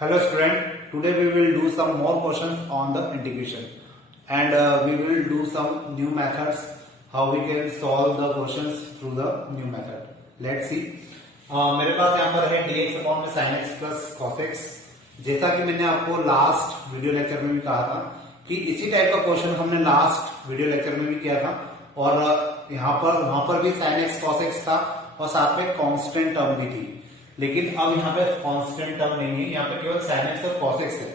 Hello student, today we will do some more questions on the integration and we will do some new methods how we can solve the questions through the new method. Let's see. मेरे पास यहाँ पर है dx upon में sin x plus cos x। जैसा कि मैंने आपको last video lecture में भी कहा था कि इसी टाइप का क्वेश्चन हमने लास्ट वीडियो लेक्चर में भी किया था और वहां पर भी sin x cos x था और साथ में कांस्टेंट टर्म भी थी, लेकिन अब यहाँ पे कांस्टेंट टर्म नहीं है, यहाँ पे केवल sin x और cos x है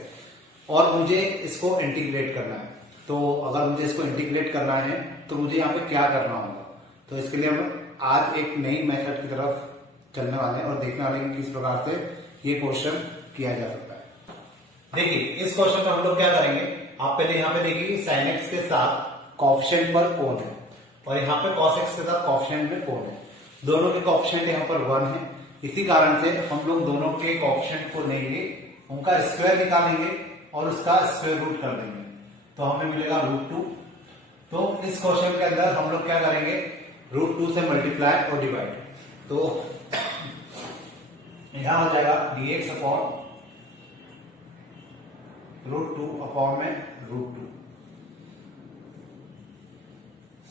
और मुझे इसको इंटीग्रेट करना है। तो अगर मुझे इसको इंटीग्रेट करना है तो मुझे यहाँ पे क्या करना होगा, तो इसके लिए हम आज एक नई मेथड की तरफ चलने वाले हैं और देखने वाले हैं कि किस प्रकार से ये क्वेश्चन किया जा सकता है। देखिए इस क्वेश्चन में हम लोग क्या करेंगे, आप पहले यहाँ पे देखिए कि sin x के साथ कोएफिशिएंट पर कोण है और यहाँ पे cos x के साथ कोएफिशिएंट में कोण है, दोनों के कोएफिशिएंट यहाँ पर 1 है। इसी कारण से हम लोग दोनों के कोएफिशिएंट को लेंगे, उनका स्क्वायर निकालेंगे और उसका स्क्वायर रूट कर देंगे तो हमें मिलेगा √2। तो इस क्वेश्चन के अंदर हम लोग क्या करेंगे, √2 से मल्टीप्लाई और डिवाइड, तो यहां हो जाएगा dx अपॉन √2 अपॉन में √2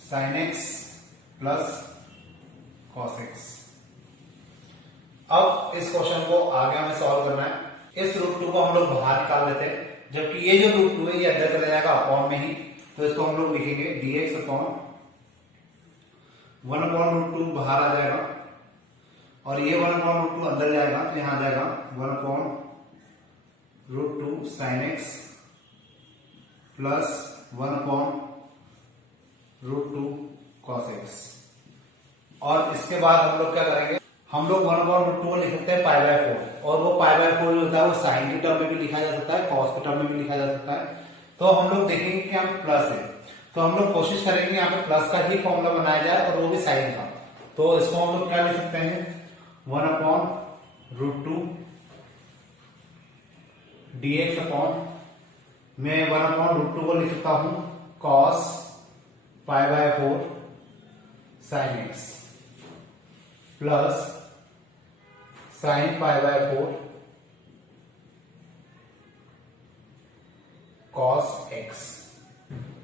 sin x plus cos x। अब इस क्वेश्चन को आगे हमें सॉल्व करना है। इस √2 को हम लोग बाहर निकाल लेते हैं, जबकि ये जो √2 है ये अंदर चला जाएगा अपॉन में ही, तो इसको हम लोग लिखेंगे dx अपॉन 1/√2 बाहर आ जाएगा और ये 1/√2 अंदर जाएगा तो यहां आ जाएगा 1/√2 sin x plus 1/√2 cos x। और इसके बाद हम लोग क्या करेंगे, हम लोग 1/√2 को लिख सकते हैं π/4 और वो π/4 जो होता है वो साइन की टर्म में भी लिखा जा सकता है, कॉस की टर्म में भी लिखा जा सकता है। तो हम लोग देखेंगे कि यहाँ पे प्लस है तो हम लोग कोशिश करेंगे यहाँ पे प्लस का ही फॉर्मूला बनाया जाए और वो भी साइन का। तो इसको हम लोग क्या लिख सकते हैं, 1/√2 dx अपॉन मैं 1/√2 को लिख सकता हूं cos π/4 sin x plus sin π/4 cos x।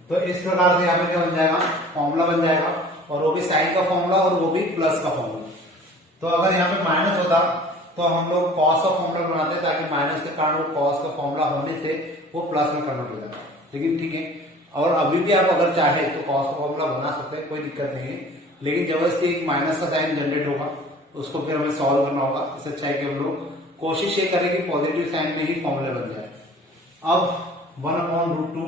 तो इस प्रकार से यहाँ पे क्या बन जाएगा, फॉर्मूला बन जाएगा और वो भी साइन का फॉर्मूला और वो भी प्लस का फॉर्मूला। तो अगर यहाँ पे माइनस होता तो हम लोग कॉस का फॉर्मूला बनाते ताकि माइनस के कारण वो कॉस का फॉर्मूला होने से वो प्लस में कन्वर्ट हो जाता, लेकिन ठीक है। और अभी भी आप अगर चाहे तो कॉस का फॉर्मूला बना सकते हैं, कोई दिक्कत नहीं है, लेकिन जबरदस्ती एक माइनस का साइन जनरेट होगा उसको फिर हमें सॉल्व करना होगा। इससे अच्छा है कि हम लोग कोशिश ये करें कि पॉजिटिव साइन में ही फॉर्मूला बन जाए। अब 1/√2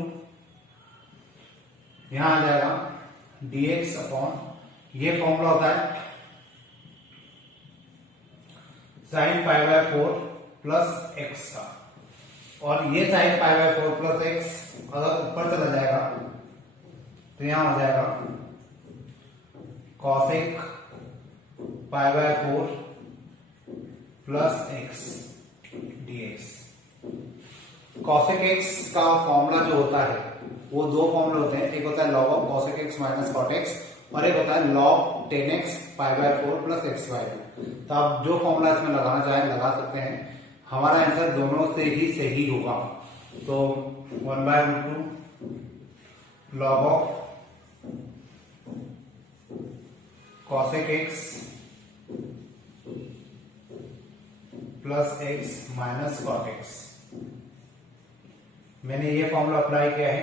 यहां आ जाएगा dx अपॉन ये फॉर्मूला होता है sin π/4 प्लस x का, और ये sin π/4 प्लस x अगर ऊपर चला जाएगा तो यहां आ जाएगा cosec π/4 plus x dx। cosec x का फॉर्मूला जो होता है वो दो फॉर्मूले होते हैं, एक होता है log of cosec x minus cot x और एक होता है log 10x π/4 प्लस x/2। तो आप जो फॉर्मूला इसमें लगाना चाहें लगा सकते हैं, हमारा आंसर दोनों से ही सही होगा। तो 1/√2 log of cosec x plus x minus cot x। मैंने ये फॉर्मूला अप्लाई किया है।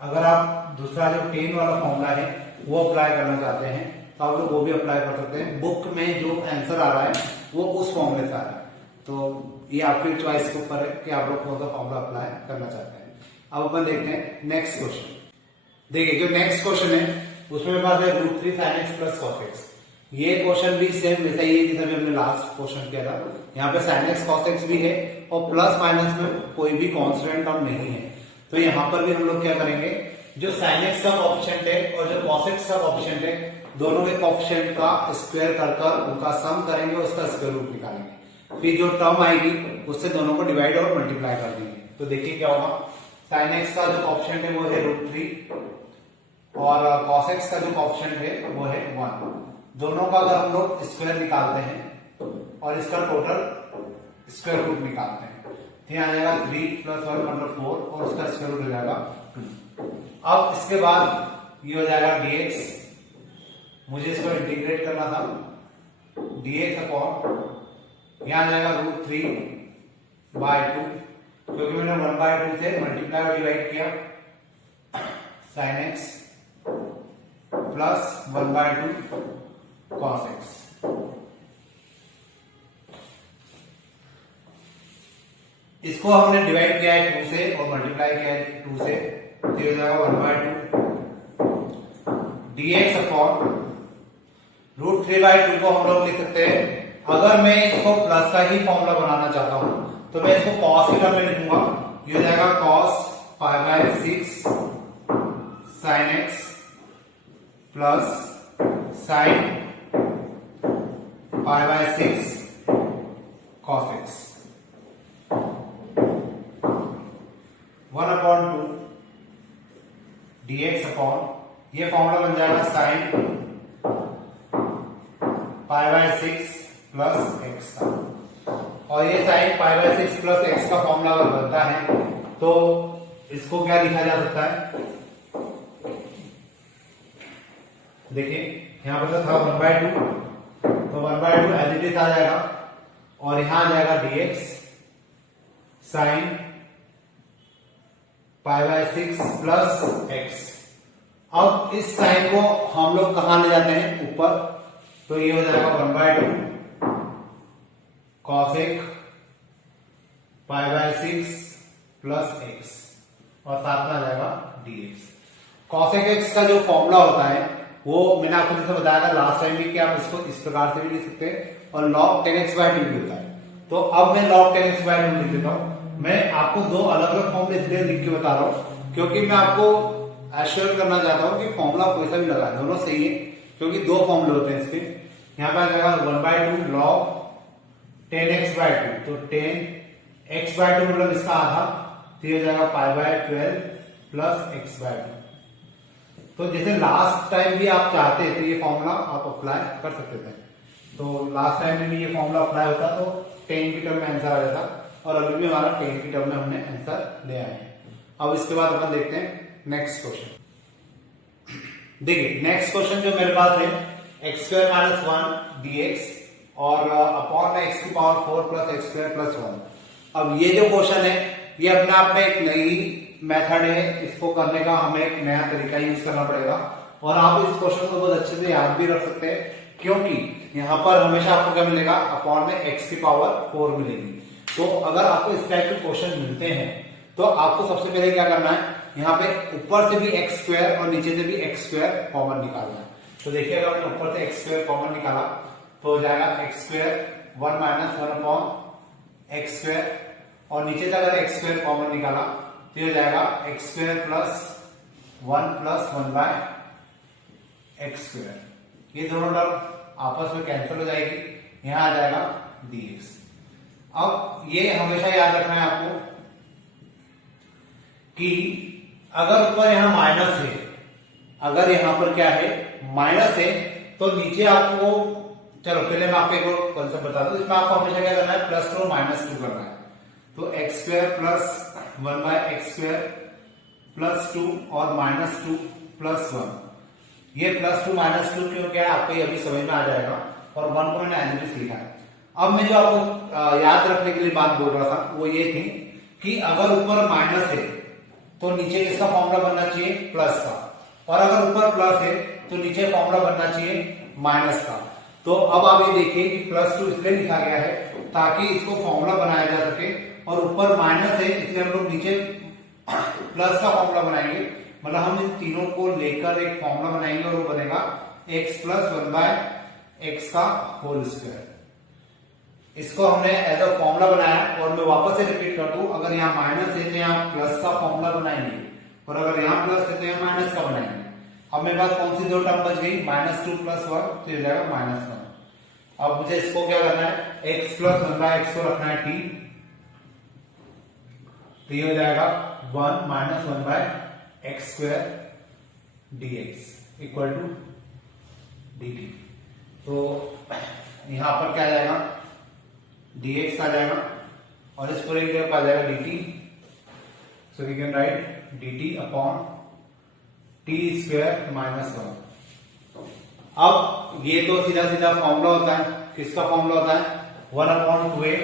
अगर आप दूसरा जो 10 वाला फॉर्मूला है वो अप्लाई करना चाहते हैं तो आप लोग वो भी अप्लाई कर सकते हैं। बुक में जो आंसर आ रहा है वो उस फॉर्मूले से आ रहा है, तो ये आपकी चॉइस के ऊपर है कि आप लोग कौन सा फॉर्मूला अप्लाई करना चाहते हैं। अब अपन देखते हैं नेक्स्ट क्वेश्चन। देखिए जो नेक्स्ट क्वेश्चन है उसमें मेरे पास है √3 sin x plus cos x। ये क्वेश्चन भी सेम वैसा ही है जैसे हमने लास्ट क्वेश्चन किया था। यहाँ पे sin x cos x भी है और प्लस माइनस में कोई भी कांस्टेंट टर्म नहीं है, तो यहाँ पर भी हम लोग क्या करेंगे, जो sin x का कोएफिशिएंट है और जो cos x का कोएफिशिएंट है दोनों के कोएफिशिएंट का स्क्वायर कर उनका सम करेंगे, उसका स्क्वायर रूट निकालेंगे, फिर जो टर्म आएगी उससे दोनों को डिवाइड और मल्टीप्लाई कर देंगे। तो देखिए क्या होगा, sin x का जो कोएफिशिएंट है वो है √3 और cos x का जो कोएफिशिएंट है वो है 1। दोनों का अगर हम लोग स्क्वायर निकालते हैं और इसका टोटल स्क्वायर रूट निकालते हैं तो यहाँ आ जाएगा 3 प्लस 1 मतलब 4 और उसका स्क्वायर रूट हो जाएगा 2। अब इसके बाद ये हो जाएगा dx, मुझे इसको इंटीग्रेट करना था, dx अपॉन यहाँ आ जाएगा √3/2, क्योंकि मैंने 1/2 से मल्टीप्लाई और डिवाइड किया, sin x plus 1/2 cos x। इसको हमने डिवाइड किया है 2 से और मल्टीप्लाई किया है 2 से, तो ये हो जाएगा 1/2 dx अपॉन √3/2 को हम लोग लिख सकते हैं। अगर मैं इसको प्लस का ही फॉर्मूला बनाना चाहता हूं तो मैं इसको cos के टर्म में लिखूंगा, ये हो जाएगा cos π/6 sin x plus sin π/6 cos x 1/2 dx upon ये फॉर्मूला बन जाएगा sin π/6 प्लस x का, और ये sin π/6 प्लस x का फॉर्मूला अगर बनता है तो इसको क्या लिखा जा सकता है, देखिए यहां पर था 1/2, तो 1/2 एज इट इज आ जाएगा और यहां आ जाएगा dx sin π/6 प्लस x। अब इस साइन को हम लोग कहां ले जाते हैं, ऊपर, तो ये हो जाएगा 1/2 cosec π/6 प्लस x और साथ में आ जाएगा dx। cosec x का जो फॉर्मूला होता है वो मैंने आपको जैसे बताया था लास्ट टाइम भी कि आप इसको इस प्रकार से भी लिख सकते हैं और log 10x/2 भी होता है। तो अब मैं log 10x/2 लिख देता हूं। मैं आपको दो अलग अलग फॉर्मूले इसलिए लिख के बता रहा हूं क्योंकि मैं आपको एश्योर करना चाहता हूं कि फॉर्मूला कोई सा भी लगा, दोनों सही है, क्योंकि दो फॉर्मूले होते हैं इसके। यहाँ पे आ जाएगा 1/2 log 10x/2, तो 10x/2 मतलब इसका आधा, तो ये हो जाएगा π/12 प्लस x/2। तो जैसे लास्ट टाइम भी आप चाहते थे ये फॉर्मूला आप अप्लाई कर सकते थे, तो लास्ट टाइम में भी ये फॉर्मूला अप्लाई होता तो 10 की टर्म में आंसर आ जाता, और अभी भी हमारा 10 की टर्म में हमने आंसर ले आए हैं। अब इसके बाद अपन देखते हैं नेक्स्ट क्वेश्चन। देखिए नेक्स्ट क्वेश्चन जो मेरे पास है x² - 1 dx और अपॉन में x⁴ प्लस x² प्लस 1। अब ये जो क्वेश्चन है ये अपने आप में एक नई मेथड है, इसको करने का हमें एक नया तरीका यूज करना पड़ेगा और आप इस क्वेश्चन को बहुत अच्छे से याद भी रख सकते हैं, क्योंकि यहाँ पर हमेशा आपको क्या मिलेगा, अपॉन में x⁴ मिलेगी। तो अगर आपको इस टाइप के क्वेश्चन मिलते हैं तो आपको सबसे पहले क्या करना है, यहाँ पे ऊपर से भी x² और नीचे से भी x² कॉमन निकालना है। तो देखिए अगर हमने ऊपर से x² कॉमन निकाला तो हो जाएगा x² 1 - 1/x² और नीचे से अगर x² कॉमन निकाला तो हो जाएगा x² प्लस 1 प्लस 1/x²। ये दोनों टर्म आपस में कैंसिल हो जाएगी, यहां आ जाएगा dx। अब ये हमेशा याद रखना है आपको कि अगर ऊपर यहां माइनस है, अगर यहां पर क्या है माइनस है, तो नीचे आपको, चलो पहले मैं आपको एक और कॉन्सेप्ट बता दूं, इसमें आपको हमेशा क्या करना है, +2 -2 करना है। तो x² प्लस 1/x² प्लस 2 और -2 प्लस 1। ये +2 -2 क्यों क्या है आपको अभी समझ में आ जाएगा, और 1 को मैंने एज इट इज लिखा है। अब मैं जो आपको याद रखने के लिए बात बोल रहा था वो ये थी कि अगर ऊपर माइनस है तो नीचे किसका फॉर्मूला बनना चाहिए, प्लस का, और अगर ऊपर प्लस है तो नीचे फॉर्मूला बनना चाहिए माइनस का। तो अब आप ये देखिए कि +2 इसलिए लिखा गया है ताकि इसको फॉर्मूला बनाया जा सके, और ऊपर माइनस है इसलिए हम लोग नीचे प्लस का फॉर्मूला बनाएंगे, मतलब हम इन तीनों को लेकर एक फॉर्मूला बनाएंगे और वो बनेगा x प्लस 1/x का होल स्क्वायर। इसको हमने एज अ फॉर्मूला बनाया, और मैं वापस से रिपीट कर दूं, अगर यहाँ माइनस है तो यहाँ प्लस का फॉर्मूला बनाएंगे, और अगर यहाँ प्लस है तो यहाँ माइनस का बनाएंगे। अब मेरे पास कौन सी दो टर्म बच गई, -2 प्लस 1, तो ये जाएगा -1। अब मुझे इसको क्या करना है, x प्लस 1/x को रखना है t, तो ये हो जाएगा 1 - 1/x² dx equal to dt। तो यहां पर क्या आ जाएगा, dx आ जाएगा और इस पूरे की जगह आ जाएगा dt, so we can write dt upon T square minus 1। अब ये तो सीधा सीधा फॉर्मूला होता है, किसका फॉर्मूला होता है 1/2a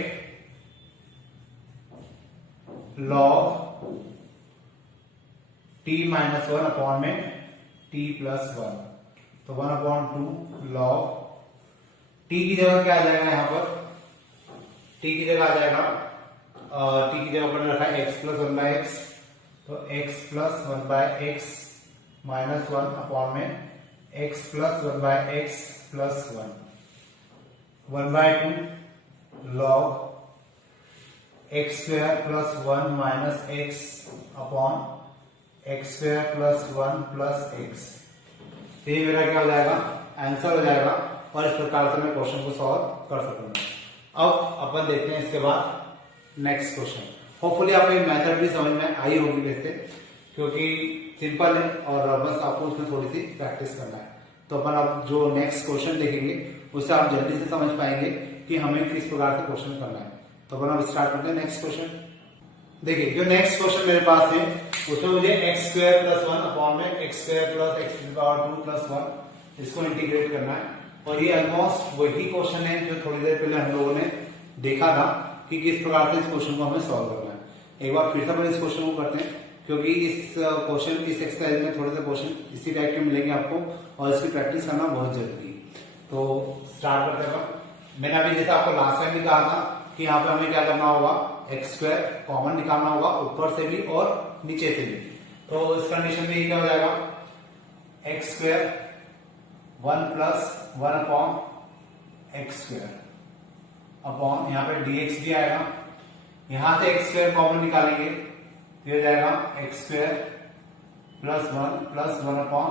log t minus 1 upon में t प्लस 1, तो 1/2 log t की जगह क्या आ जाएगा यहाँ पर, t की जगह आ जाएगा t की जगह पर रखा है x प्लस 1/x, तो x plus 1/x minus 1 upon में x plus 1/x plus 1, 1/2 log x square plus 1 minus x upon x square plus 1 plus x। ये मेरा क्या हो जाएगा, आंसर हो जाएगा, और इस प्रकार से मैं क्वेश्चन को सॉल्व कर सकूंगा। अब अपन देखते हैं इसके बाद नेक्स्ट क्वेश्चन। होपफुली आपको ये मेथड भी समझ में आई होगी वैसे, क्योंकि सिंपल है और बस आपको उसमें थोड़ी सी प्रैक्टिस करना है। तो अपन अब जो नेक्स्ट क्वेश्चन देखेंगे उससे आप जल्दी से समझ पाएंगे कि हमें किस प्रकार से क्वेश्चन करना है। तो अपन अब स्टार्ट करते हैं नेक्स्ट क्वेश्चन। देखिए जो नेक्स्ट क्वेश्चन मेरे पास है उसमें मुझे एक्स स्क्वायर प्लस 1 अपॉन में x square plus X to the power 2 plus 1 इसको इंटीग्रेट करना है। और ये ऑलमोस्ट वही क्वेश्चन है जो थोड़ी देर पहले हम लोगों ने देखा था कि किस प्रकार से इस क्वेश्चन को हमें सॉल्व करना है। एक बार फिर से अपन इस क्वेश्चन को करते हैं, क्योंकि इस क्वेश्चन इस एक्सरसाइज में थोड़े से क्वेश्चन इसी टाइप के मिलेंगे आपको और इसकी प्रैक्टिस करना बहुत जरूरी है। तो स्टार्ट करते हैं। मैंने अभी जैसे आपको लास्ट टाइम भी कहा था कि यहाँ पे हमें क्या करना होगा, एक्स स्क्वायर कॉमन निकालना होगा ऊपर से भी और नीचे से भी। तो इस कंडीशन में ये क्या हो जाएगा, X square 1 plus 1 upon x square upon यहाँ पे dx भी आएगा। यहां से एक्स स्क्वायर कॉमन निकालेंगे, ये हो जाएगा X square plus 1 upon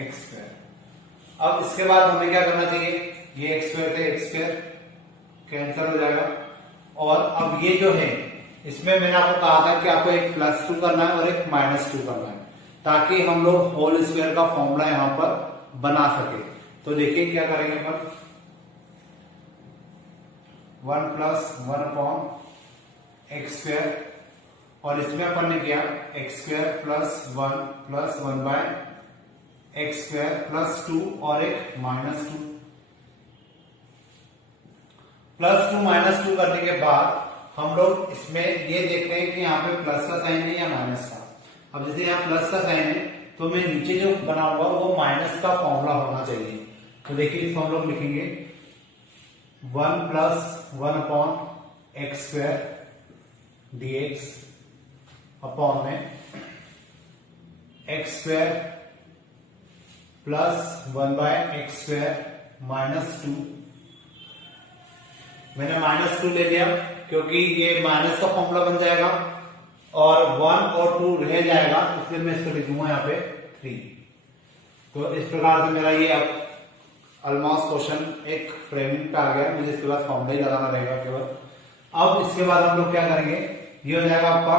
x square. अब इसके बाद हमें क्या करना चाहिए, ये एक्स स्क्वायर से एक्स स्क्वायर कैंसिल हो जाएगा। और अब ये जो है इसमें मैंने आपको कहा था कि आपको एक +2 करना है और एक -2 करना है, ताकि हम लोग होल स्क्वायर का फॉर्मूला यहां पर बना सके। तो देखिए क्या करेंगे अपन, 1 प्लस 1 अपॉन एक्स स्क्वायर, और इसमें अपन ने किया X square plus 1 by x square plus 2 और एक -2। +2 करने के बाद हम लोग इसमें ये देखते हैं कि यहाँ पे प्लस का साइन है या माइनस का। अब जैसे यहाँ प्लस का साइन है तो मैं नीचे जो बना हुआ वो माइनस का फॉर्मूला होना चाहिए। तो देखिए इसको हम लोग लिखेंगे 1 plus 1 upon x square dx upon में x square plus 1 by x square -2। मैंने -2 ले लिया क्योंकि ये माइनस का फॉर्मूला बन जाएगा और 1 और 2 रह जाएगा, इसलिए मैं इसको लिखूंगा यहाँ पे 3। तो इस प्रकार से मेरा ये अब ऑलमोस्ट क्वेश्चन एक फ्रेमिंग पे आ गया, मुझे इसके बाद फॉर्मूला ही लगाना रहेगा केवल। अब इसके बाद हम लोग क्या करेंगे, ये हो जाएगा आपका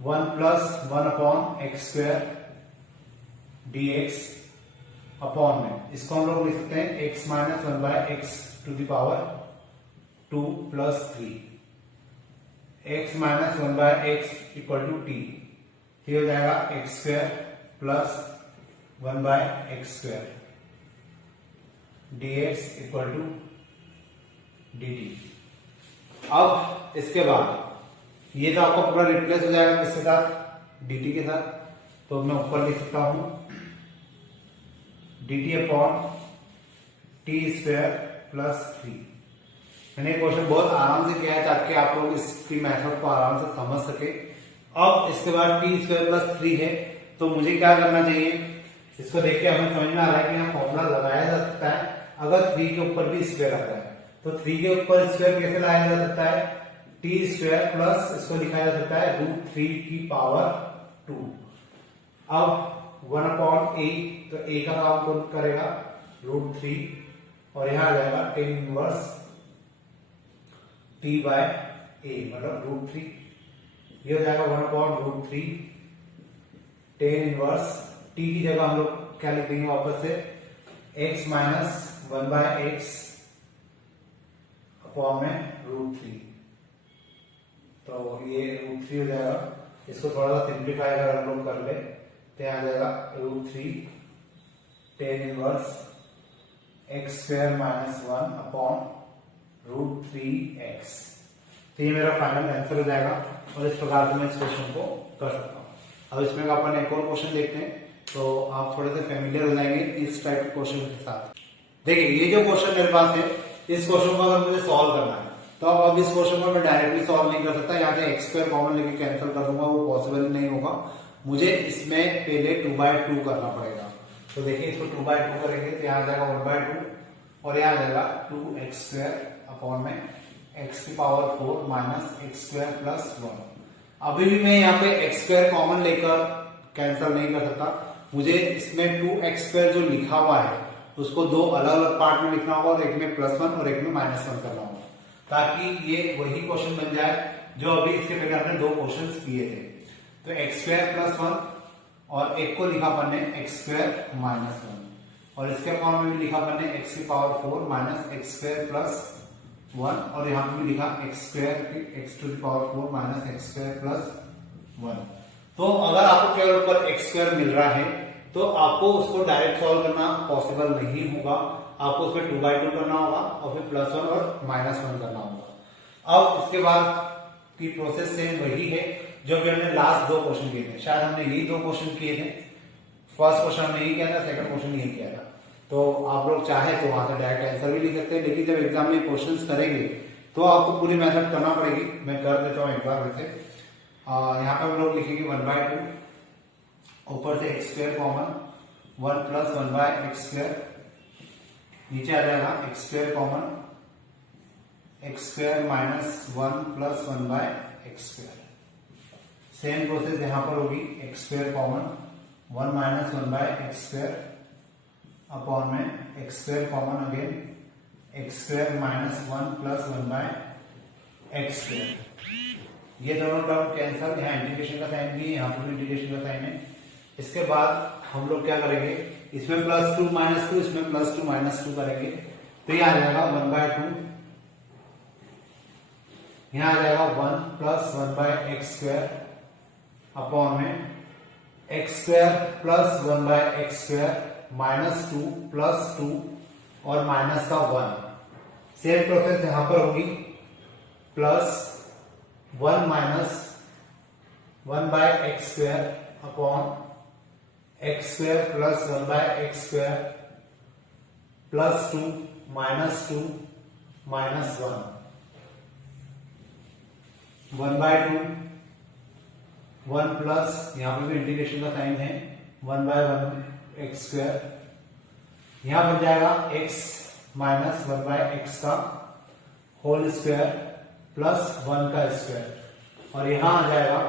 1 plus 1 upon x square dx upon में इसको हम लोग लिख सकते हैं x minus 1 by X to the power 2 plus 3, x minus 1 by X equal to T. ये हो जाएगा X square plus 1 by x square dx equal to dt। अब इसके बाद ये तो आपका पूरा रिप्लेस हो जाएगा किसके साथ, dt के साथ। तो मैं ऊपर लिख सकता हूं dt upon T square plus 3। मैंने क्वेश्चन बहुत आराम से किया है ताकि आप लोग इसकी मेथड को आराम से समझ सके। अब इसके बाद टी स्क्वायर प्लस 3 है, तो मुझे क्या करना चाहिए, इसको देख के हमें समझ में आ रहा है कि यहाँ फॉर्मूला लगाया जा सकता है अगर 3 के ऊपर भी स्क्वायर आता है। तो 3 के ऊपर स्क्वायर कैसे लाया जा सकता है, टी स्क्वायर प्लस इसको लिखा जा सकता है √3 की पावर 2। अब 1 अपॉन ए, तो ए का काम कौन करेगा, √3, और यहां आ जाएगा टेन इनवर्स टी बाय ए मतलब √3। ये हो जाएगा 1 अपॉन √3 टेन इनवर्स टी की जगह हम लोग क्या लिख देंगे वापस से x minus 1 by X upon में √3। तो ये √3 हो जाएगा। इसको थोड़ा सा सिंप्लीफाई अगर हम लोग कर ले तो आ जाएगा √3 tan inverse x² - 1 upon √3x। तो ये मेरा फाइनल आंसर हो जाएगा और इस प्रकार से मैं इस क्वेश्चन को कर सकता हूँ। अब इसमें अपन एक और क्वेश्चन देखते हैं तो आप थोड़े से फेमिलियर हो जाएंगे इस टाइप के क्वेश्चन के साथ। देखिए ये जो क्वेश्चन मेरे पास है, इस क्वेश्चन को अगर मुझे सॉल्व करना है तो अब इस क्वेश्चन को मैं डायरेक्टली सॉल्व नहीं कर सकता, यहाँ से x² कॉमन लेके कैंसिल कर दूंगा, वो पॉसिबल नहीं होगा। मुझे इसमें पहले 2/2 करना पड़ेगा। तो देखिए इसको 2/2 करेंगे तो यहाँ आ जाएगा 1/2 और यहाँ आ जाएगा 2x² अपॉन में x⁴ माइनस x² प्लस 1। अभी भी मैं यहाँ पे x² कॉमन लेकर कैंसिल नहीं कर सकता। मुझे इसमें 2x² जो लिखा हुआ है उसको दो अलग अलग पार्ट में लिखना होगा और एक में +1 और एक में -1 करना होगा, ताकि ये वही क्वेश्चन बन जाए जो अभी इसके पहले हमने दो क्वेश्चन किए थे। तो x² + 1 और एक को लिखा अपन ने x² - 1 और इसके फॉर्म में भी लिखा अपन ने x⁴ माइनस x² प्लस 1 और यहाँ पे भी लिखा x² माइनस x² प्लस 1। तो अगर आपको केवल ऊपर x² मिल रहा है तो आपको उसको डायरेक्ट सॉल्व करना पॉसिबल नहीं होगा, आपको उसमें 2/2 करना होगा और फिर +1 और -1 करना होगा। अब उसके बाद की प्रोसेस सेम वही है जो भी हमने लास्ट दो क्वेश्चन किए थे। शायद हमने यही दो क्वेश्चन किए थे, फर्स्ट क्वेश्चन हमने यही किया था, सेकंड क्वेश्चन यही किया था। तो आप लोग चाहे तो वहां से डायरेक्ट आंसर भी लिख सकते हैं, लेकिन जब एग्जाम में क्वेश्चंस करेंगे तो आपको पूरी मेथड करना पड़ेगी। मैं कर देता हूँ एक बार वैसे। यहाँ पे हम लोग लिखेंगे 1/2, ऊपर से x² कॉमन 1 + 1/x², नीचे आ जाएगा x² common x² - 1 + 1/x²। Same process यहाँ पर होगी, x² कॉमन 1 - 1/x² अपॉन में x² common again x² - 1 + 1/x²। ये दोनों टर्म कैंसल, यहाँ इंटीग्रेशन का साइन भी है, यहाँ पर भी इंटीग्रेशन का साइन है। इसके बाद हम लोग क्या करेंगे, इसमें +2 -2, इसमें +2 -2 करेंगे तो ये आ जाएगा 1/2, यहाँ आ जाएगा 1 + 1/x² अपॉन में x² + 1/x² -2 + 2 और माइनस का 1। सेम प्रोसेस यहां पर होगी, +1 - 1/x² upon x² + 1/x² +2 -2 -1 1/2 1 plus यहाँ पे भी इंटीग्रेशन का साइन है 1/1x², यहां बन जाएगा x - 1/x का होल स्क्वायर प्लस 1 का स्क्वायर और यहां आ जाएगा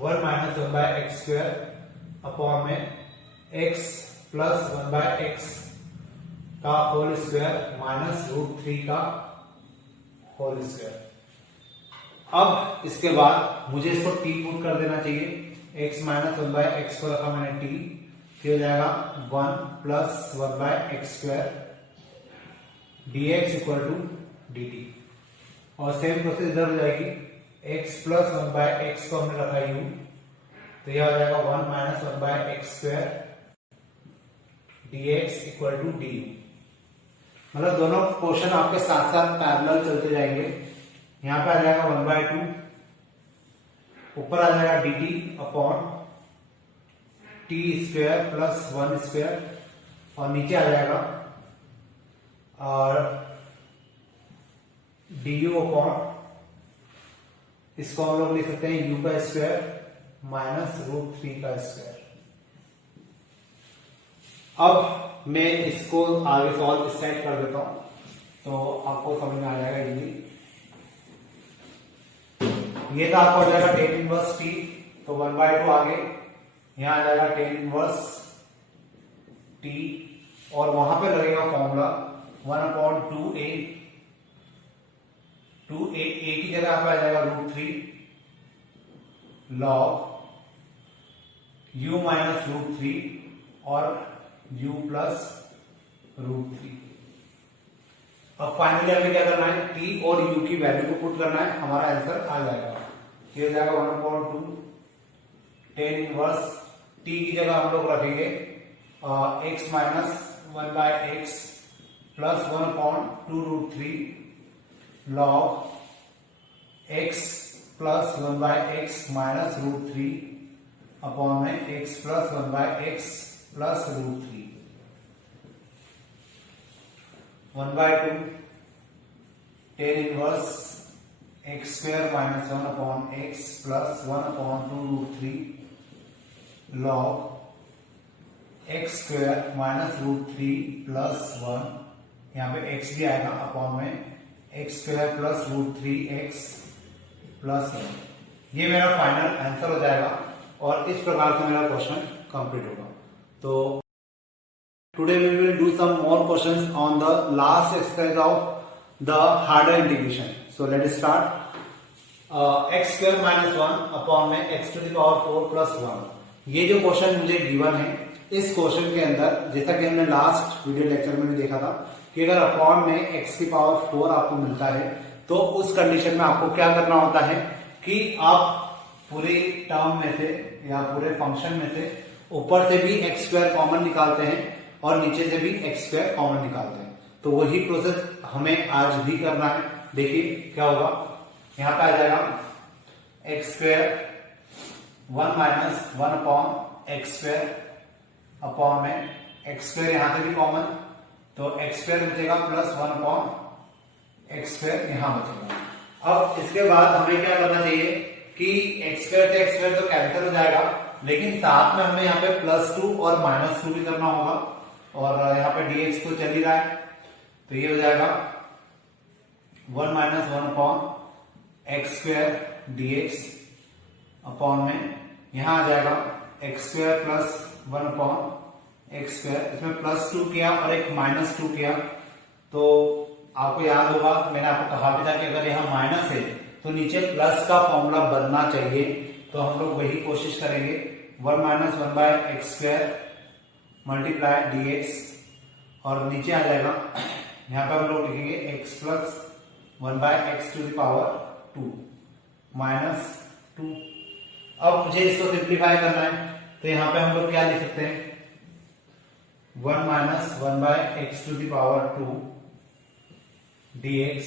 1 - 1/x² अपॉन में x + 1/x का होल स्क्वायर माइनस √3 का होल स्क्वायर। अब इसके बाद मुझे इसको t पुट कर देना चाहिए, x - 1/x को रखा मैंने t, फिर हो जाएगा 1 + 1/x² dx = dt और सेम प्रोसेस इधर हो जाएगी, x + 1/x को हमने रखा u तो यह हो जाएगा 1 - 1/x² dx = du। मतलब दोनों क्वेश्चन आपके साथ साथ पैरेलल चलते जाएंगे। यहां पे आ जाएगा 1/2, ऊपर आ जाएगा dt अपॉन t² + 1² और नीचे आ जाएगा और du अपॉन, इसको हम लोग लिख सकते हैं u का स्क्वायर माइनस √3 का स्क्वायर। अब मैं इसको आगे सॉल्व इस साइड कर देता हूं तो आपको समझ में आ जाएगा इजीली। ये तो आपको आ जाएगा tan इनवर्स t, तो 1/2 आगे यहां आ जाएगा tan इनवर्स t और वहां पे लगेगा फॉर्मूला 1/2a, 2a की जगह पे आ जाएगा √3 log u - √3 और u + √3। अब फाइनली हमें क्या करना है, t और u की वैल्यू को पुट करना है, हमारा आंसर आ जाएगा। ये हो जाएगा 1/2 tan इनवर्स t की जगह हम लोग रखेंगे x minus 1/x plus 1/2√3 log x plus 1/x minus √3 upon में x plus 1/x plus √3 1/2 tan inverse x square minus 1 upon x plus 1/2√3 log x square minus √3 plus 1, यहाँ पे x भी आएगा अपॉन में x square plus √3x plus 1। ये मेरा final answer हो जाएगा और इस प्रकार से मेरा क्वेश्चन कंप्लीट होगा। तो today we will do some more questions on the last exercise of the harder integration. So let us start. x square minus 1 upon में x to the power 4 plus 1। ये जो क्वेश्चन मुझे given है, इस question के अंदर जैसा कि हमने लास्ट वीडियो लेक्चर में भी देखा था कि अगर अपॉन में x की पावर 4 आपको मिलता है तो उस कंडीशन में आपको क्या करना होता है कि आप पूरे टर्म में से या पूरे फंक्शन में से ऊपर से भी x स्क्वायर कॉमन निकालते हैं और नीचे से भी x स्क्वायर कॉमन निकालते हैं। तो वही प्रोसेस हमें आज भी करना है। देखिए क्या होगा, यहां पे आ जाएगा x square 1 minus 1 upon x square upon में x स्क्वायर यहां से भी कॉमन, तो x स्क्वायर बचेगा प्लस 1 अपॉन x स्क्वायर यहां बचेगा। अब इसके बाद हमें क्या करना चाहिए कि x स्क्वायर से x स्क्वायर तो कैंसिल हो जाएगा, लेकिन साथ में हमें यहाँ पे +2 और -2 भी करना होगा और यहाँ पे dx तो चल ही रहा है, तो ये हो जाएगा 1 minus 1 upon x square dx upon में यहां आ जाएगा x square plus 1 upon x square. इसमें +2 किया और एक -2 किया, तो आपको याद होगा मैंने आपको कहा भी था कि अगर यहाँ माइनस है तो नीचे प्लस का फॉर्मूला बनना चाहिए, तो हम लोग वही कोशिश करेंगे। 1 minus 1/x square multiply dx और नीचे आ जाएगा, यहाँ पे हम लोग लिखेंगे x plus 1/x to the power 2 minus 2। अब मुझे इसको सिंप्लीफाई करना है, तो यहाँ पे हम लोग क्या लिख सकते हैं, 1 minus 1/x to the power 2 dx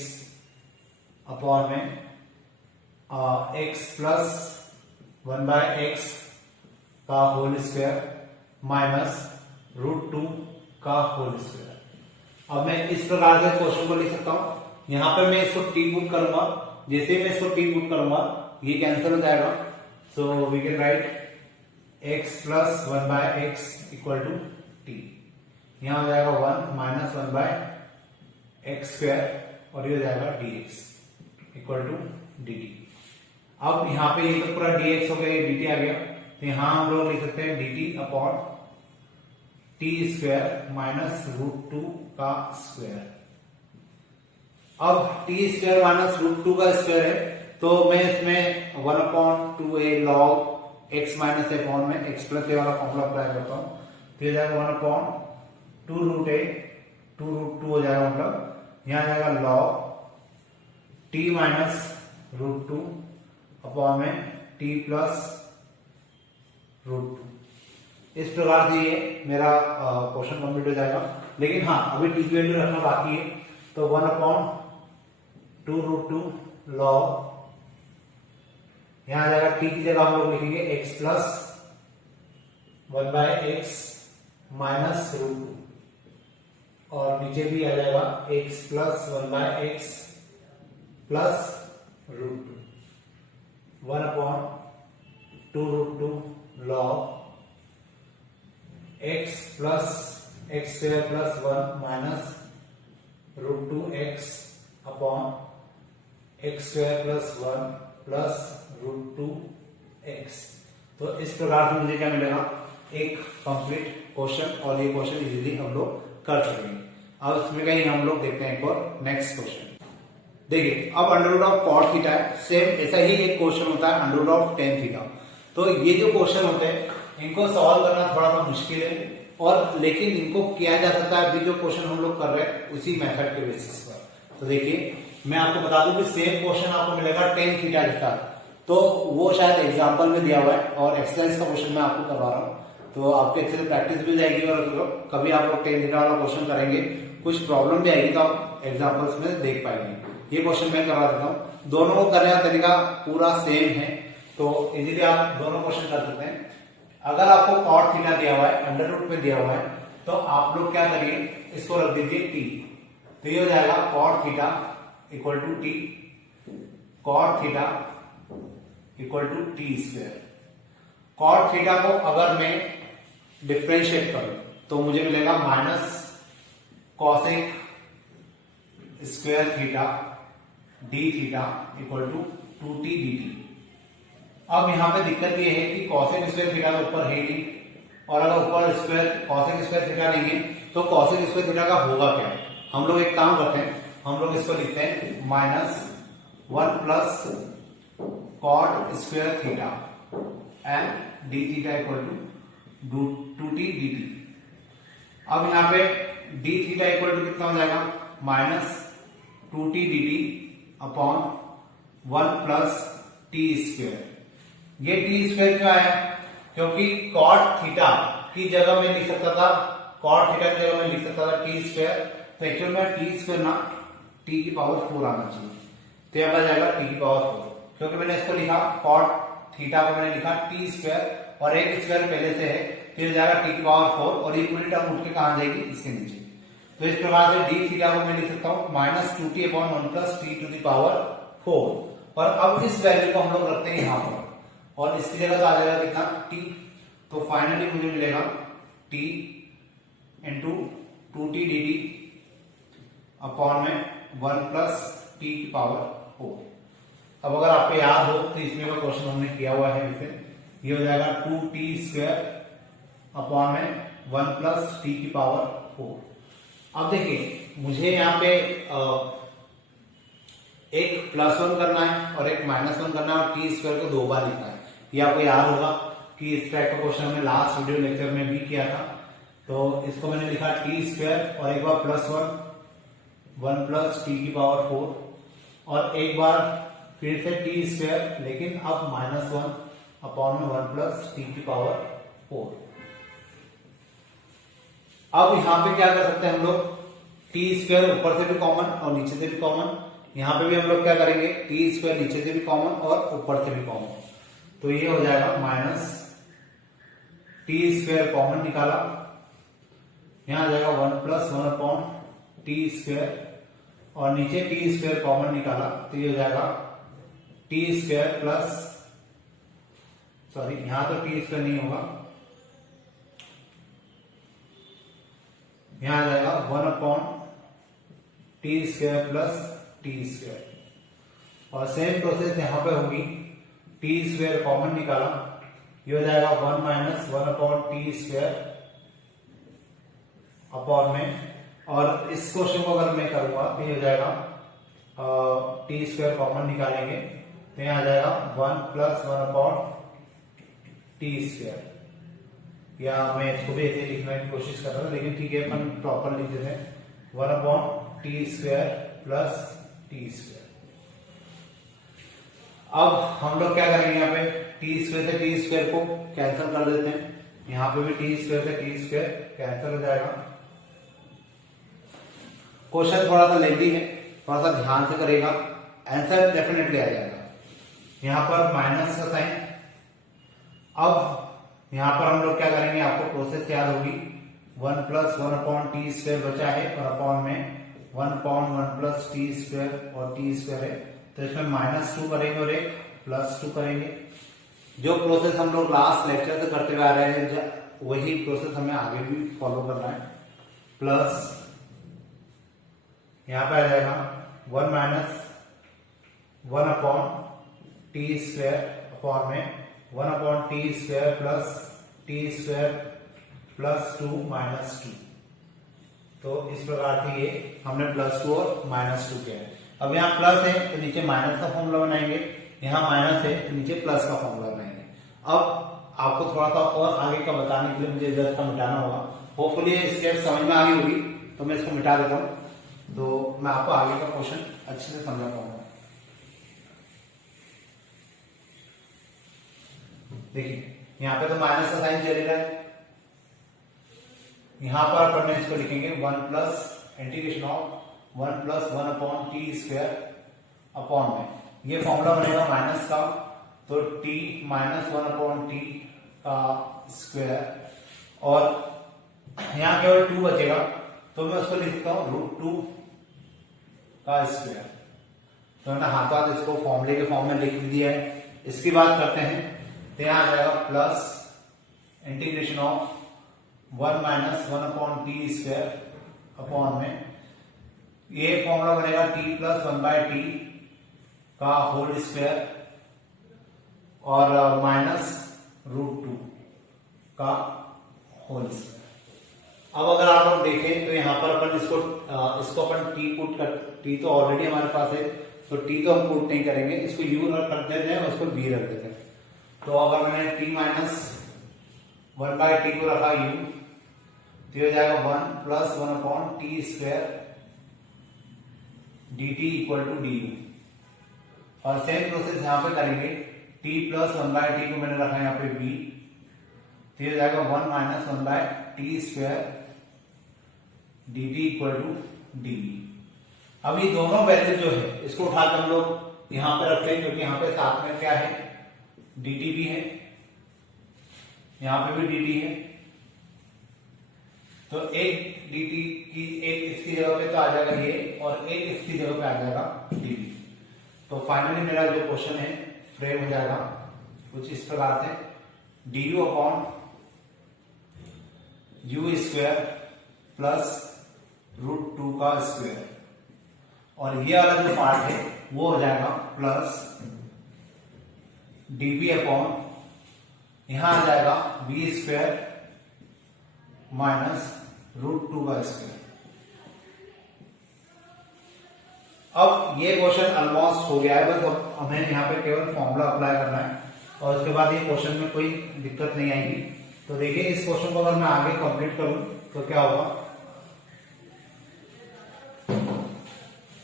upon में x प्लस 1/x का होल स्क्वायर माइनस √2 का होल स्क्वायर। अब मैं इस प्रकार से क्वेश्चन को लिख सकता हूं। यहां पे मैं इसको t पुट करूंगा, जैसे मैं इसको t पुट करूंगा ये कैंसिल हो जाएगा, so we can write x plus 1/x equal to t। यहां हो जाएगा 1 माइनस 1/x स्क्वायर और ये हो जाएगा dx इक्वल टू dt। अब यहाँ पे ये तो पूरा dx हो गया, ये dt आ गया, तो यहां हम लोग लिख सकते हैं dt upon t square minus √2 का स्क्वायर। अब t स्क्वायर माइनस √2 का स्क्वायर है, तो मैं इसमें 1/2a log x minus upon में x प्लस ए वाला फॉर्मूला अप्लाई करता हूं, तो ये जाएगा 1/2√a 2√2 हो जाएगा, मतलब यहां जाएगा log t माइनस √2 अपॉन में t प्लस √2। इस प्रकार से ये मेरा क्वेश्चन कंप्लीट हो जाएगा। लेकिन हाँ, अभी t की वैल्यू रखना बाकी है, तो 1/2√2 log यहां आ जाएगा t की जगह हम लोग लिखेंगे x प्लस 1/x माइनस √2 और नीचे भी आ जाएगा x plus 1/x plus √2 1/2√2 log x plus x square plus 1 minus √2x upon x square plus 1 plus √2x। तो इस प्रकार से मुझे क्या मिलेगा, एक कंप्लीट क्वेश्चन, और ये क्वेश्चन इजीली हम लोग कर सकेंगे। अब इसमें कहीं हम लोग देखते हैं एक और नेक्स्ट क्वेश्चन। देखिए अब अंडर ऑफ कॉट थीटा है, सेम ऐसा ही एक क्वेश्चन होता है अंडर ऑफ टेन थीटा। तो ये जो क्वेश्चन होते हैं इनको सॉल्व करना थोड़ा सा मुश्किल है और लेकिन इनको किया जा सकता है अभी जो क्वेश्चन हम लोग कर रहे हैं उसी मेथड के बेसिस पर। तो देखिए मैं आपको बता दूं कि सेम क्वेश्चन आपको मिलेगा tan थीटा के साथ, तो वो शायद एग्जांपल में दिया हुआ है और एक्सरसाइज का क्वेश्चन मैं आपको करवा रहा हूँ, तो आपके अच्छे से प्रैक्टिस भी जाएगी और कभी आप लोग tan थीटा वाला क्वेश्चन करेंगे कुछ प्रॉब्लम भी आएगी तो आप एग्जाम्पल्स में देख पाएंगे। ये क्वेश्चन मैं करवा देता हूँ, दोनों को करने का तरीका पूरा सेम है, तो इजीली आप दोनों क्वेश्चन कर सकते हैं। अगर आपको cot थीटा दिया हुआ है, अंडर रूट में दिया हुआ है, तो आप लोग क्या करिए, इसको रख दीजिए t, तो ये हो जाएगा cot theta equal to T, cot theta equal to T square. cot theta को अगर मैं डिफ्रेंशिएट करूं तो मुझे मिलेगा minus cosec square theta D theta equal to 2t dt। अब यहां पे दिक्कत ये है कि कॉसेक स्क्वायर थीटा तो ऊपर है ही नहीं, और अगर ऊपर स्क्वायर कॉसेक स्क्वायर थीटा लेंगे तो कॉसेक स्क्वायर थीटा का होगा क्या। हम लोग एक काम करते हैं, हम लोग इसको लिखते हैं minus 1 plus cot square theta and D theta equal to 2t dt। अब यहाँ पे डी थीटा इक्वल टू कितना हो जाएगा, minus 2t dt upon 1 plus T square. ये टी स्क्वायर क्यों आया, क्योंकि कॉट थीटा की जगह में लिख सकता था, कॉट थीटा की जगह में लिख सकता था टी स्क्वायर, तो एक्चुअल में टी स्क्वायर ना टी की पावर 4 आना चाहिए, तो यहां पर जाएगा टी की पावर 4, क्योंकि मैंने इसको लिखा कॉट थीटा को मैंने लिखा टी स्क्वायर और एक स्क्वायर पहले से है, तो ये जाएगा टी की पावर 4 और ये पूरी टर्म उठ के कहां जाएगी, इसके नीचे। तो इस प्रकार से डी थीटा को मैं लिख सकता हूं minus 2t upon 1 plus T to the power 4, और अब इस वैल्यू को हम लोग रखते हैं यहां पर और इसकी जगह तो आ जाएगा कितना t, तो फाइनली मुझे मिलेगा t into 2t dt upon में 1 प्लस टी की पावर 4। अब अगर आपको याद हो तो इसमें का क्वेश्चन हमने किया हुआ है, इसे ये हो जाएगा 2t स्क्वायर अपॉन में 1 प्लस टी की पावर 4। अब देखिए मुझे यहाँ पे एक +1 करना है और एक -1 करना है और टी स्क्वायर को 2 बार लिखना है। ये आपको याद होगा कि इस टाइप का क्वेश्चन हमने लास्ट वीडियो लेक्चर में भी किया था, तो इसको मैंने लिखा टी स्क्वायर और एक बार +1 प्लस टी की पावर 4 और एक बार फिर से टी स्क्वायर, लेकिन अब -1 अपॉन में 1 प्लस टी की पावर 4। अब यहां पे क्या कर सकते हैं हम लोग, टी स्क्वायर ऊपर से भी कॉमन और नीचे से भी कॉमन, यहां पे भी हम लोग क्या करेंगे, टी स्क्वायर नीचे से भी कॉमन और ऊपर से भी कॉमन, तो ये हो जाएगा माइनस टी स्क्वायर कॉमन निकाला, यहां आ जाएगा 1 प्लस 1 अपॉन टी स्क्वायर और नीचे टी स्क्वायर कॉमन निकाला, तो ये हो जाएगा टी स्क्वायर प्लस, सॉरी यहां तो टी स्क्वायर नहीं होगा, यहां आ जाएगा 1 upon T square plus T square, और सेम प्रोसेस यहां पे होगी, टी स्क्वायर कॉमन निकाला, ये हो जाएगा 1 minus 1 upon T square upon में, और इस क्वेश्चन को अगर मैं करूंगा तो ये हो जाएगा टी स्क्वायर कॉमन निकालेंगे तो यहां आ जाएगा 1 प्लस 1 अपॉन टी स्क्वायर, या मैं इसको भी ऐसे लिखने की कोशिश कर रहा हूं, लेकिन ठीक है अपन प्रॉपर लिख देते हैं 1 upon T square plus T square. अब हम लोग क्या करेंगे, यहाँ पे टी स्क्वायर से टी स्क्वायर को कैंसिल कर देते हैं, यहाँ पे भी टी स्क्वायर से टी स्क्वायर कैंसिल हो जाएगा। क्वेश्चन थोड़ा सा लेंदी है, थोड़ा सा ध्यान से करेगा, आंसर डेफिनेटली आ जाएगा। यहाँ पर माइनस का साइन, अब यहाँ पर हम लोग क्या करेंगे, आपको प्रोसेस याद होगी, 1 प्लस 1 अपॉन टी स्क्वायर बचा है और अपॉन में 1 अपॉन 1 प्लस टी स्क्वायर और टी स्क्वायर है, तो इसमें -2 करेंगे और एक +2 करेंगे। जो प्रोसेस हम लोग लास्ट लेक्चर से करते हुए आ रहे हैं वही प्रोसेस हमें आगे भी फॉलो करना है। प्लस यहां पे आ जाएगा 1 minus 1 upon T square upon में 1 upon T square plus T square plus 2 -2। तो इस प्रकार से ये हमने +2 और -2 किया है। अब यहाँ प्लस है तो नीचे माइनस का फॉर्मूला बनाएंगे, यहाँ माइनस है तो नीचे प्लस का फॉर्मूला बनाएंगे। अब आपको थोड़ा सा और आगे का बताने के लिए मुझे इधर का मिटाना होगा। होपफुली ये स्टेप समझ में आ गई होगी, तो मैं इसको मिटा देता हूँ, तो मैं आपको आगे का क्वेश्चन अच्छे से समझा पाऊंगा। देखिए यहाँ पे तो माइनस का साइन चल रहा है, यहां पर अपन ने इसको लिखेंगे 1 plus integration of 1 plus 1 upon T square upon में, ये फॉर्मूला बनेगा माइनस का, तो t माइनस 1 अपॉन टी का स्क्वायर, और यहां केवल 2 बचेगा, तो मैं उसको लिख सकता हूं √2 का स्क्वायर। तो मैंने हाथों हाथ इसको फॉर्मूले के फॉर्म में लिख दिया है। इसकी बात करते हैं, तो यहां आ जाएगा plus integration of 1 minus 1 upon T square upon में, ये फॉर्मूला बनेगा t प्लस 1 बाय टी का होल स्क्वायर और माइनस √2 का होल स्क्वायर। अब अगर आप लोग देखें तो यहाँ पर अपन इसको अपन t पुट कर, t तो ऑलरेडी हमारे पास है, तो t तो हम पुट नहीं करेंगे, इसको u रख देते हैं और इसको b रख देते हैं। तो अगर मैंने t माइनस 1 बाय टी को रखा u, तो हो जाएगा 1 plus 1 upon T square dt equal to D. और सेम प्रोसेस यहाँ पे करेंगे, t प्लस 1 बाय टी को मैंने रखा है यहाँ पे b, तो हो जाएगा 1 minus 1 by T square dt equal to D. अब ये दोनों वैल्यू जो है इसको उठाकर हम लोग यहाँ पे रखते हैं, क्योंकि यहाँ पे साथ में क्या है, dt भी है, यहाँ पे भी dt है, तो एक dt की एक इसकी जगह पे तो आ जाएगा ये, और एक इसकी जगह पे आ जाएगा dt। तो फाइनली मेरा जो क्वेश्चन है फ्रेम हो जाएगा कुछ इस प्रकार से, du upon u square plus √2 का स्क्वायर, और ये वाला जो पार्ट है वो हो जाएगा प्लस dv अपॉन, यहां आ जाएगा v स्क्वायर माइनस √2 का स्क्वायर। अब ये क्वेश्चन ऑलमोस्ट हो गया है, बस अब हमें यहाँ पे केवल फॉर्मूला अप्लाई करना है, और उसके बाद ये क्वेश्चन में कोई दिक्कत नहीं आएगी। तो देखिए इस क्वेश्चन को अगर मैं आगे कंप्लीट करूं तो क्या होगा,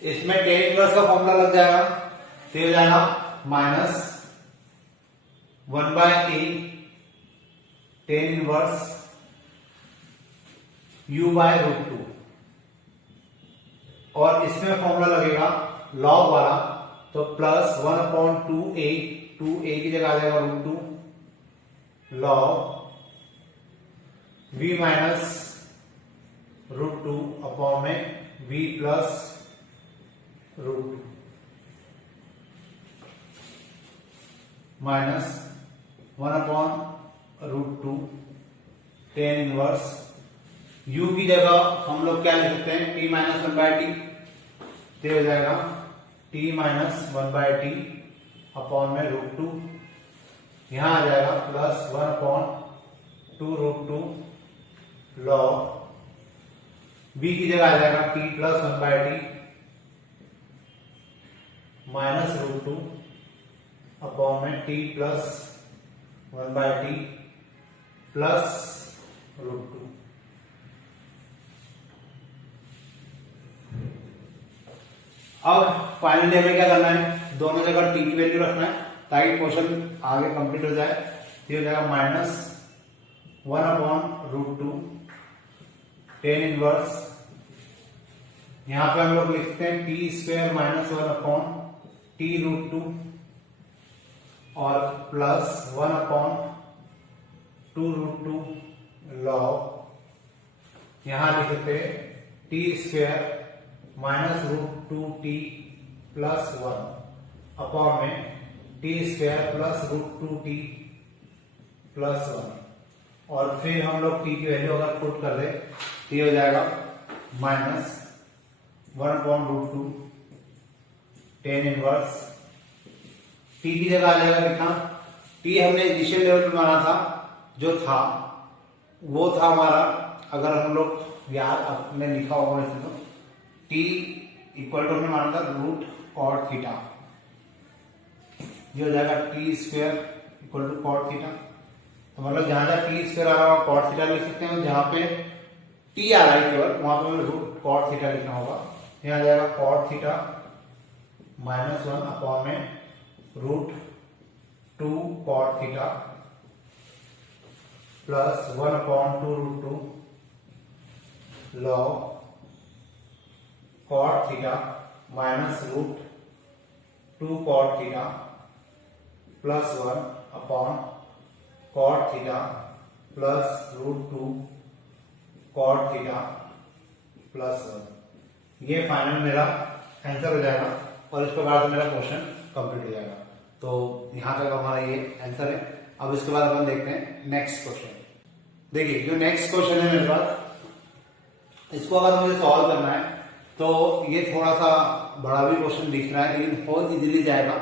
इसमें tan इनवर्स का फॉर्मूला लग जाएगा, तो हो जाएगा minus 1 by a tan inverse u by √2, और इसमें फॉर्मूला लगेगा लॉग वाला, तो प्लस 1 अपॉन 2a की जगह आ जाएगा √2 लॉग v माइनस √2 अपॉन में v plus √2 minus 1 upon √2 tan inverse, u की जगह हम लोग क्या लिख सकते हैं, t माइनस 1 बाय टी, तो हो जाएगा t minus 1 by T upon में √2, यहां आ जाएगा प्लस 1 अपॉन 2√2 लॉग, b की जगह आ जाएगा t plus 1 by t minus √2 upon में t plus 1 by t plus √2। अब फाइनली हमें क्या करना है, दोनों जगह t की वैल्यू रखना है ताकि क्वेश्चन आगे कंप्लीट हो जाए। ये हो जाएगा माइनस 1 अपॉन √2 tan इनवर्स, यहां पे हम लोग लिखते हैं t square minus 1 upon T √2 और प्लस 1 अपॉन 2√2 लॉग, यहां लिख सकते हैं t square minus √2t plus 1 upon में t square plus √2t plus 1, और फिर हम लोग t की वैल्यू अगर पुट कर दे तो ये हो जाएगा minus 1 upon √2 tan inverse, t की जगह आ जाएगा कितना, t हमने इनिशियल लेवल पे माना था, जो था वो था हमारा, अगर हम लोग याद आपने लिखा होगा वैसे तो t इक्वल टू हमने माना था रूट कॉट थीटा, ये हो जाएगा t square equal to cot theta, तो मतलब जहां जहां टी स्क्वायर आ रहा होगा कॉट थीटा लिख सकते हैं, जहां पे टी आ रहा है केवल वहां पे रूट कॉट थीटा लिखना होगा। यहाँ आ जाएगा कॉट थीटा -1 अपॉन में root 2 cot theta plus 1 upon 2 root 2 log cot theta minus root 2 cot theta plus 1 upon cot theta plus root 2 cot theta plus 1। ये फाइनल मेरा आंसर हो जाएगा और इस प्रकार से मेरा क्वेश्चन कंप्लीट हो जाएगा। तो यहां तक हमारा ये आंसर है। अब इसके बाद अपन देखते हैं नेक्स्ट क्वेश्चन। देखिए जो नेक्स्ट क्वेश्चन है मेरे पास, इसको अगर मुझे सॉल्व करना है तो ये थोड़ा सा बड़ा भी क्वेश्चन दिख रहा है लेकिन बहुत इजीली जाएगा।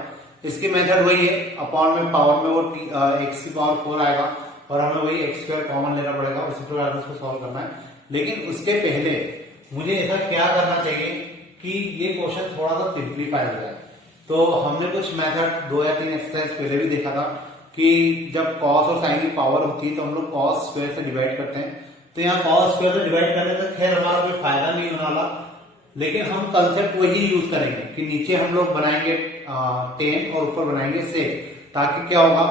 इसकी मेथड वही है, अपॉन में पावर में वो x की पावर 4 आएगा और हमें वही x स्क्वायर कॉमन लेना पड़ेगा, उसी प्रकार से इसको सॉल्व करना है। लेकिन उसके पहले मुझे ऐसा क्या करना चाहिए कि ये क्वेश्चन थोड़ा सा सिंप्लीफाई हो जाए। तो हमने कुछ मेथड 2 या 3 एक्सरसाइज पहले भी देखा था कि जब कॉस और साइन की पावर होती है तो हम लोग कॉस स्क्वायर से डिवाइड करते हैं। तो यहाँ कॉस स्क्वायर से डिवाइड करने से खैर हमारा कोई फायदा नहीं होने वाला, लेकिन हम कंसेप्ट वही यूज करेंगे कि नीचे हम लोग बनाएंगे 10 और ऊपर बनाएंगे सेक, ताकि क्या होगा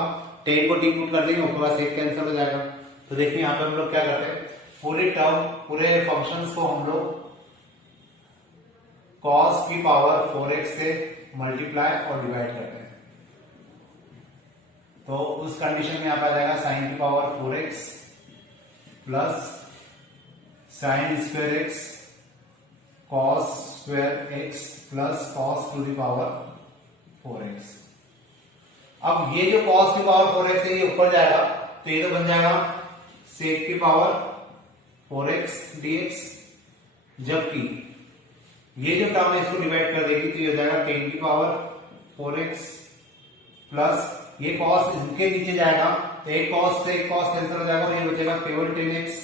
10 को टी पुट कर देंगे, ऊपर का सेक कैंसिल हो जाएगा। तो देखिए यहाँ पे हम लोग क्या करते हैं, पूरे टर्म पूरे फंक्शंस को हम लोग cos की पावर 4x से मल्टीप्लाई और डिवाइड करते हैं। तो उस कंडीशन में यहाँ पे आ जाएगा साइन की power 4x plus sine square x cos square x plus cos to the power 4x। अब ये जो cos की पावर 4x है ये ऊपर जाएगा तो ये तो बन जाएगा sec की पावर 4x dx, जबकि ये जो टर्म है इसको डिवाइड कर देगी तो ये हो जाएगा 10 की पावर 4x प्लस ये cos इनके नीचे जाएगा तो एक cos से एक cos कैंसिल हो जाएगा और ये बचेगा केवल 10x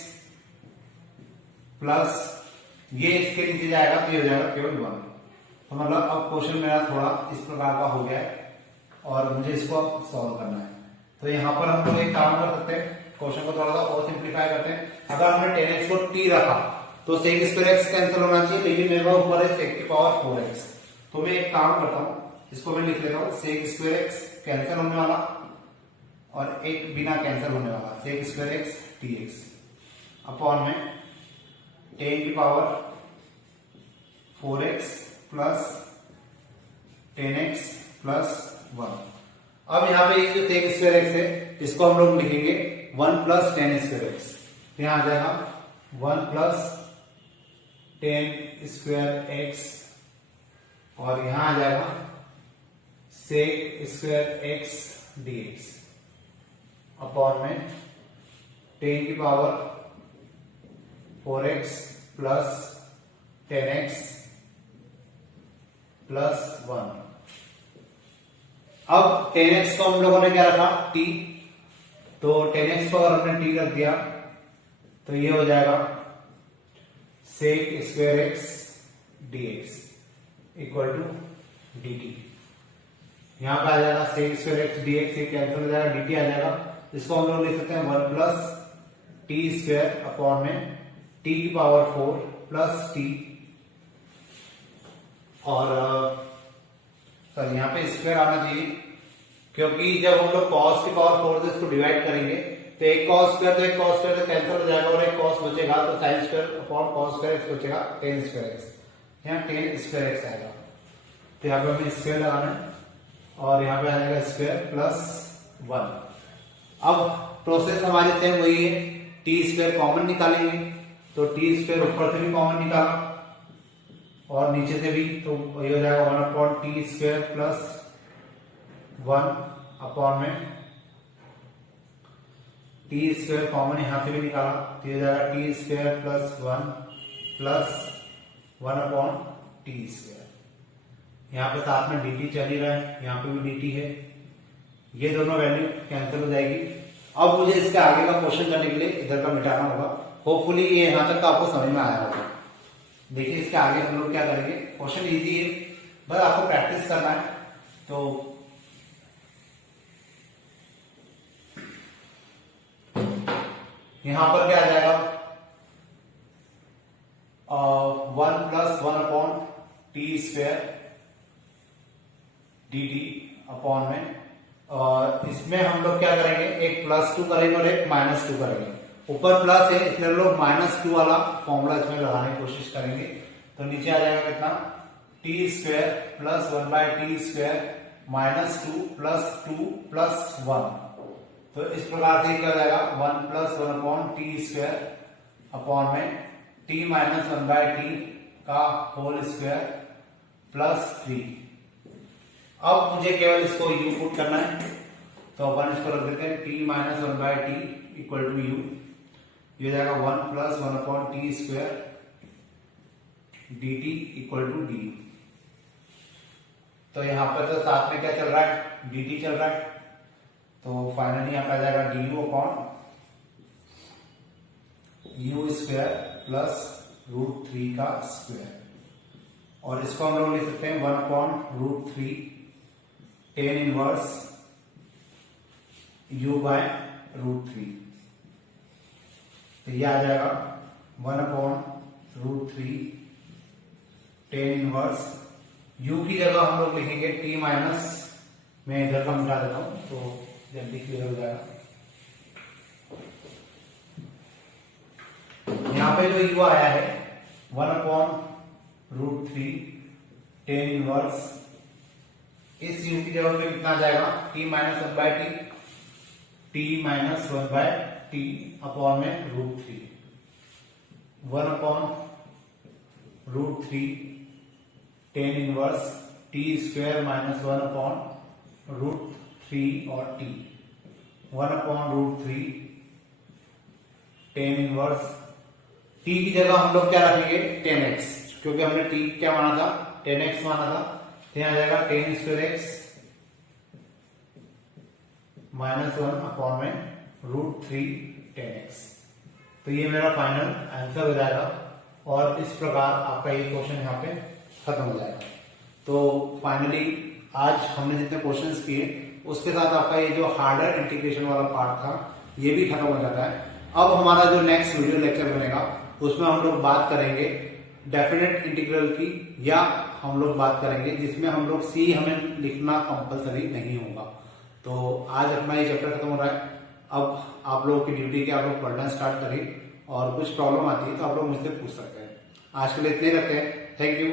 प्लस ये इसके नीचे जाएगा तो ये हो जाएगा केवल 1। तो मतलब अब क्वेश्चन मेरा थोड़ा इस प्रकार का हो गया है और मुझे इसको अब सॉल्व करना है। तो यहाँ पर हम लोग एक काम कर सकते हैं, क्वेश्चन को थोड़ा सा और सिंप्लीफाई करते हैं। अगर हमने 10x को t रखा तो sec स्क्वायर x कैंसिल होना चाहिए, लेकिन मेरे पास ऊपर है sec की पावर 4x। तो मैं एक काम करता हूं, इसको मैं लिख लेता हूं sec स्क्वायर x कैंसिल होने वाला और एक बिना कैंसिल होने वाला sec square x dx upon में 10 की power 4x plus 10x plus 1। अब यहाँ पे ये जो sec स्क्वायर x है इसको हम लोग लिखेंगे 1 प्लस 10 स्क्वायर x। यहाँ आ जाएगा 1 प्लस 10 स्क्वायर x और यहां आ जाएगा sec square x dx upon में 10 की power 4x plus 10x plus 1। अब 10x को हम लोगों ने क्या रखा t, तो 10x को अगर हमने t रख दिया तो ये हो जाएगा sec square x dx equal to dt। यहां पर आ जाएगा sec स्क्वायर x dx से कैंसिल हो जाएगा, dt आ जाएगा। इसको हम लोग लिख सकते हैं 1 प्लस टी स्क्वायर अपॉन में t की पावर 4 प्लस t और सर यहाँ पे स्क्वायर आना चाहिए क्योंकि जब हम लोग cos की पावर 4 से इसको डिवाइड करेंगे तो एक cos स्क्वायर तो एक cos स्क्वायर से कैंसिल हो जाएगा और एक cos बचेगा तो sin square upon cos square x बचेगा 10 स्क्वायर x। यहाँ 10 स्क्वायर x आएगा तो यहाँ पे हमें स्क्वायर लगाना है और यहाँ पे आ जाएगा स्क्वायर प्लस 1। अब प्रोसेस हमारी सेम वही है, टी स्क्वायर कॉमन निकालेंगे तो टी स्क्वायर ऊपर से भी कॉमन निकाला और नीचे से भी, तो ये हो जाएगा 1 upon T square plus 1 upon में टी स्क्वायर कॉमन यहां से भी निकाला तो ये हो जाएगा t square plus 1 plus 1 upon T square. यहाँ पे साथ में dt चल ही रहा है, यहाँ पे भी dt है, ये दोनों वैल्यू कैंसिल हो जाएगी। अब मुझे इसके आगे का क्वेश्चन करने के लिए इधर का मिटाना होगा। होपफुली ये यहाँ तक का आपको समझ में आया होगा। देखिए इसके आगे हम लोग क्या करेंगे, क्वेश्चन इजी है, बस आपको प्रैक्टिस करना है। तो यहां पर क्या आ जाएगा 1+1/t² dt अपॉन में, और इसमें हम लोग क्या करेंगे, एक +2 करेंगे और एक -2 करेंगे। ऊपर प्लस है इसलिए हम लोग -2 वाला फॉर्मूला इसमें लगाने की कोशिश करेंगे। तो नीचे आ जाएगा कितना, t² + 1/t² -2 + 2 + 1। तो इस प्रकार से क्या हो जाएगा 1+1/t² अपॉन में t - 1/t का होल स्क्वायर +3। अब मुझे केवल इसको u पुट करना है, तो अपन इसको रख देते हैं t - 1/t = u। ये हो जाएगा 1+1/t² dt = du। तो यहां पर तो साथ में क्या चल रहा है, dt चल रहा है, तो फाइनली यहां पर आ जाएगा du अपॉन u² +√3 का स्क्वायर। और इसको हम लोग लिख सकते हैं 1/√3 tan इनवर्स u/√3। तो ये आ जाएगा 1/√3 tan इनवर्स u की जगह हम लोग लिखेंगे t माइनस, मैं इधर का मिटा देता हूं तो जल्दी क्लियर हो जाएगा। यहां पे जो u आया है 1/√3 tan इनवर्स, इस u की जगह पे कितना आ जाएगा t - 1/t अपॉन में √3 1/√3 tan इनवर्स t² - 1/√3 और t 1/√3 tan इनवर्स t की जगह हम लोग क्या रखेंगे 10x, क्योंकि हमने t क्या माना था 10x माना था। तो यहां आ जाएगा tan²x -1 अपॉन में √3 10x। तो ये मेरा फाइनल आंसर हो जाएगा, और इस प्रकार आपका ये क्वेश्चन यहाँ पे खत्म हो जाएगा। तो फाइनली आज हमने जितने क्वेश्चंस किए उसके साथ आपका ये जो हार्डर इंटीग्रेशन वाला पार्ट था ये भी खत्म हो जाता है। अब हमारा जो नेक्स्ट वीडियो लेक्चर बनेगा उसमें हम लोग बात करेंगे डेफिनेट इंटीग्रल की, या हम लोग बात करेंगे जिसमें हम लोग सी हमें लिखना कंपलसरी नहीं होगा। तो आज अपना ये चैप्टर खत्म हो रहा है। अब आप लोगों की ड्यूटी के आप लोग पढ़ना स्टार्ट करें, और कुछ प्रॉब्लम आती है तो आप लोग मुझसे पूछ सकते हैं। आज के लिए इतने रखते हैं। Thank you.